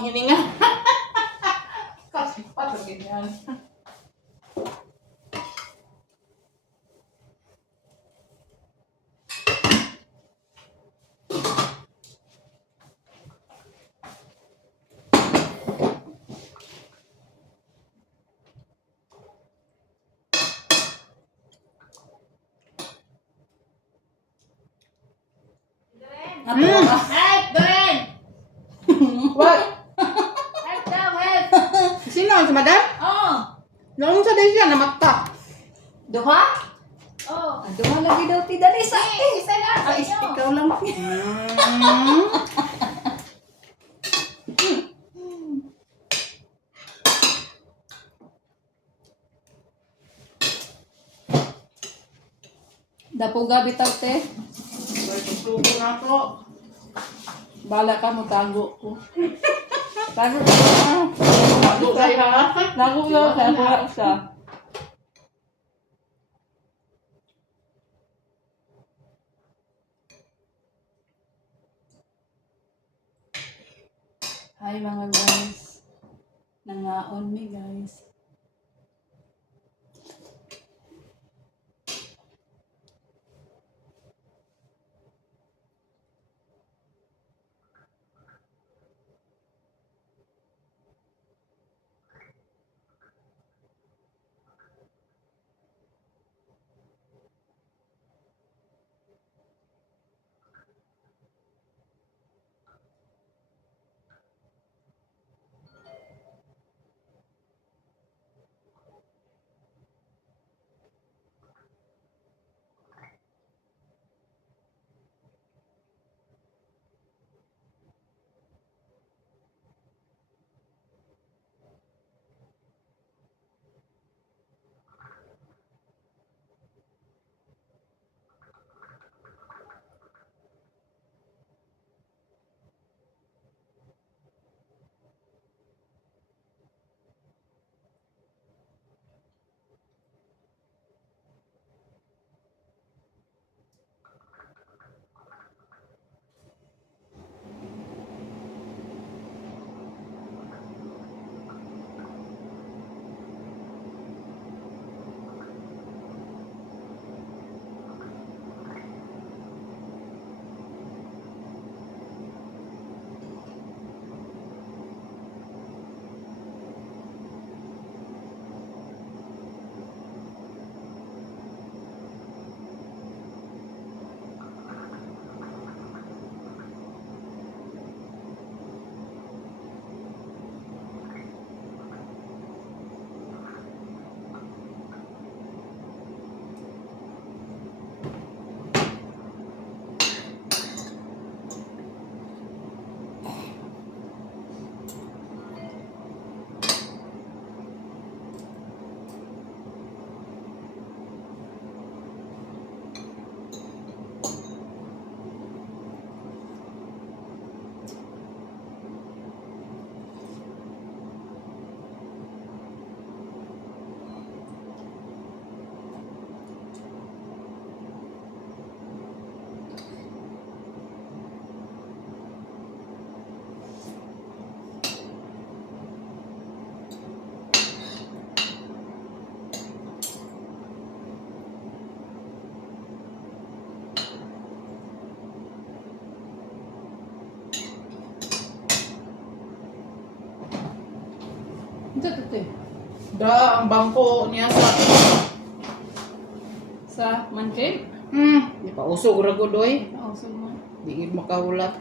ang hininga. Kasi pa sa ganyan. Help, Doren! What? Help daw, help! Sino ang si madam? Oh! Naon sa din siya na mata. Duha? Oh. Duha lagi daw ti dali sa Isa lang sa inyo. ikaw lang. Dapuga bitaw te. Tubo na to. Bala ka mo tago ko. Tago ka. Tago kay ha. Tago ka sa. Hi mga guys. Nangaon mi guys. Ito te. Da ang bangko niya Sa manche? di pa usog ra gud oy. Oh, so mo. Di gid makahulat.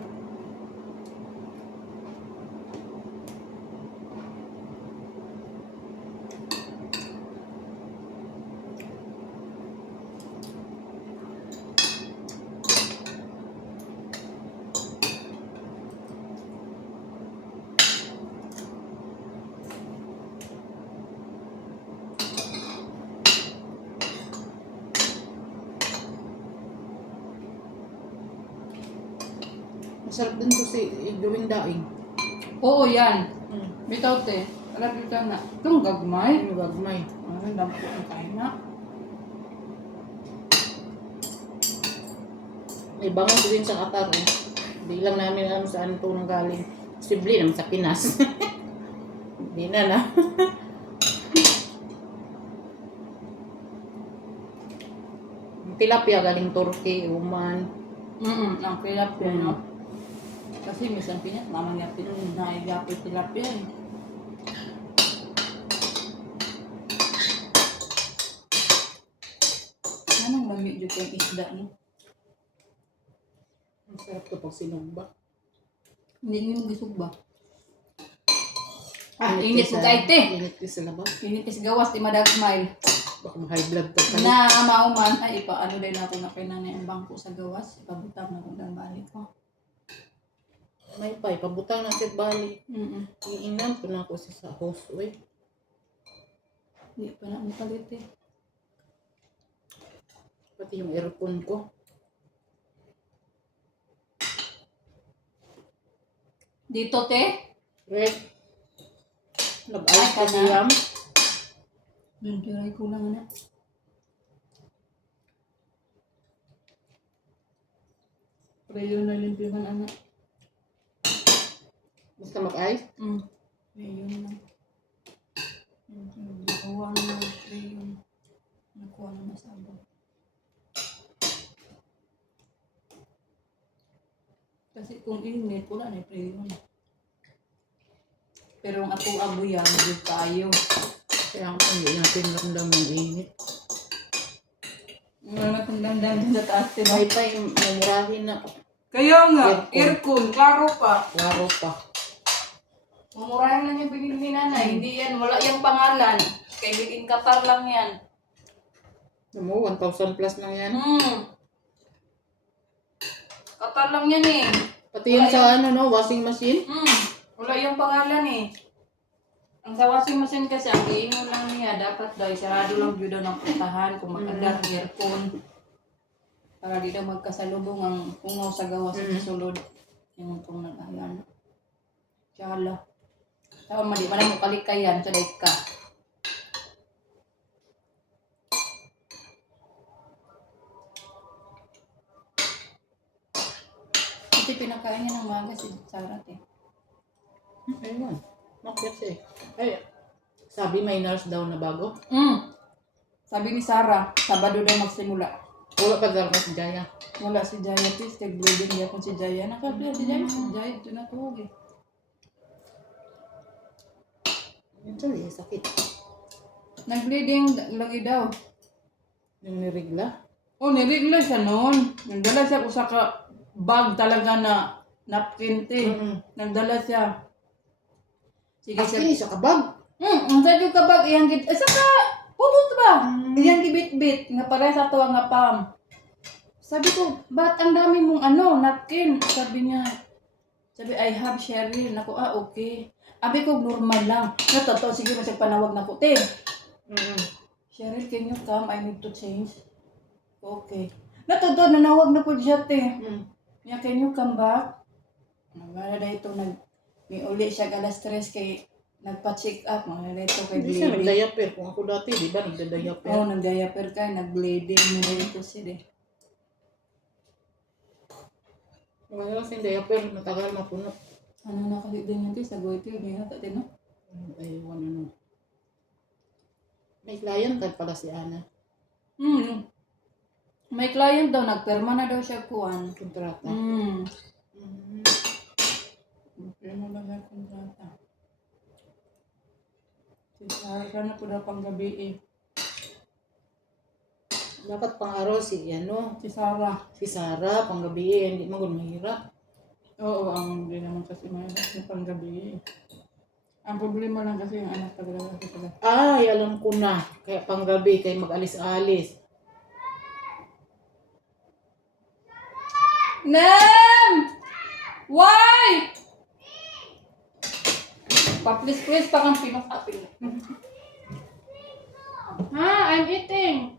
Masarap din to si gawing daing. Oo, yan. Bitaw te. Alam bitaw na. Itong gagmay. Ay, gagmay. Ang dampo ang kain na. May bangon din sa katar. Di lang namin ano saan to nang galing. Posible naman sa Pinas. Hindi na. Tilapia galing Turkey, Oman. Ang tilapia, no? Kasi minsan pinas, mamang yapit, naigapit tilapia eh. Anong lamig dito yung isda, no? Ang sarap to pag sinugba. Hindi nyo gisog ba? Init Init mo kahit eh. Init ko sa labas. Init is gawas, di madag smile. Baka ma-high blood to. Na mauman, ay ipaano din ako na pinanay ang bangko sa gawas. Ipabutang na kung balik ko. May pa, ipabutang na siya bali. Mm. Iinam ko na ako sa host. Uy. Hindi pa na palit eh. Pati yung aircon ko. Dito te? Red. Ay, Nag-ayos ka ka na. siyam. Doon kiray ko lang na. Prayo na limpyohan anak. Basta mag-ayos. Prayo na. Gawa na prayo. Nakuha na masabog. Kasi kung init, wala na prayo na. Pero ang atong abuyan, good tayo. Kaya ako hindi natin ramdam ng init. Mga matandang din sa taas, diba? May pa yung mamurahin na. Kaya nga, Aircon. aircon, klaro pa. Klaro pa. Mamurahin lang yung binili ni nanay. Hindi yan, wala yung pangalan. Kay Bitin Qatar lang yan. Mo, 1,000 plus lang yan. Qatar lang yan eh. Pati yung sa ano, no, washing machine. Wala yung pangalan eh. Ang sa washing machine kasi, ang iingon lang niya, dapat daw, sarado lang yun daw ng putahan kung magandang aircon. Para di daw magkasalubong ang ungaw sa gawas sa sulod. Yung kung nag-ayan. Tsala. Tawag mo, di man mo kalikayan sa daig ka. Ito pinakain niya ng maga si Sarat eh. Ayun. Bakit siya eh. Ay, sabi may nurse daw na bago. Sabi ni Sarah, Sabado daw magsimula. Wala pa daw si Jaya. Wala si Jaya, please. Tag-bleeding niya kung si Jaya. Nakapila si Jaya. Si Jaya, ito na tuhog eh. Ito eh, sakit. Nag-bleeding lagi daw. Yung nirigla. Oh, nirigla siya noon. Nagdala siya kung sa bag talaga na napkin te. Nagdala siya. Sige siya. Kasi sa kabag. Ang sabi ko kabag, iyang git. Saka, pupot ba? Iyang gibit-bit. Nga pare sa tuwa nga pam. Sabi ko, ba't ang dami mong napkin? Sabi niya, I have Cheryl. Naku, okay. Abi ko, normal lang. Totoo, sige mo siya panawag na ko, te. Cheryl, can you come? I need to change. Okay. Totoo, nanawag na po siya, te. Yeah, can you come back? Nagmana na ito, may uli siya alas 3 kay nagpa-check up. Mga na ito kay Hindi siya bleeding. nagdayaper. Kung ako dati, di ba, nagdadayaper. Oo, nag-diaper ka, nag-bleeding. Mga na ito siya, eh. Wala kasi diaper, matagal mapuno. Ano nakalit din yun, te? Sa goite, hindi na tatin, no? Ayun, ano. May client tag pala si Ana. May client daw, nagperma na daw siya kuwan. Kontrata. Nagperma na siya kontrata. Si Sarah na po daw pang gabi eh. Dapat pang araw si ano, Si Sarah. si Sarah panggabi hindi mo gun mahirap. Oo, ang hindi naman kasi mahirap yung pang gabi eh. Ang problema lang kasi yung anak talaga kasi sila. Ay, alam ko na. Kaya panggabi kay mag-alis-alis. Nem! Why? Pa-please pa kang pinakapin. Ha? I'm eating.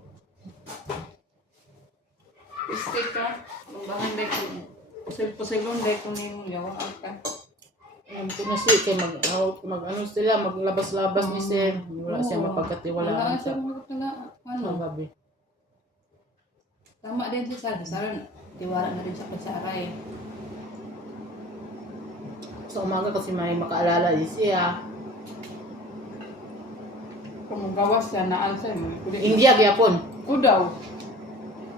Stay ka. Lumbahan dahil ko. Pusil-pusilon dahil ko niyong yawa ka. Alam ko na siya kay mag-ano sila, maglabas-labas ni Sir. Wala siya mapagkatiwalaan Wala sa siya magkatala. Ano? panggabi. Tama din si Sarah. Sarah, tiwala na rin siya kay Sarah eh. sa umaga kasi may makaalala din siya. Kung gawas siya na answer mo. India gyapon. Ko daw.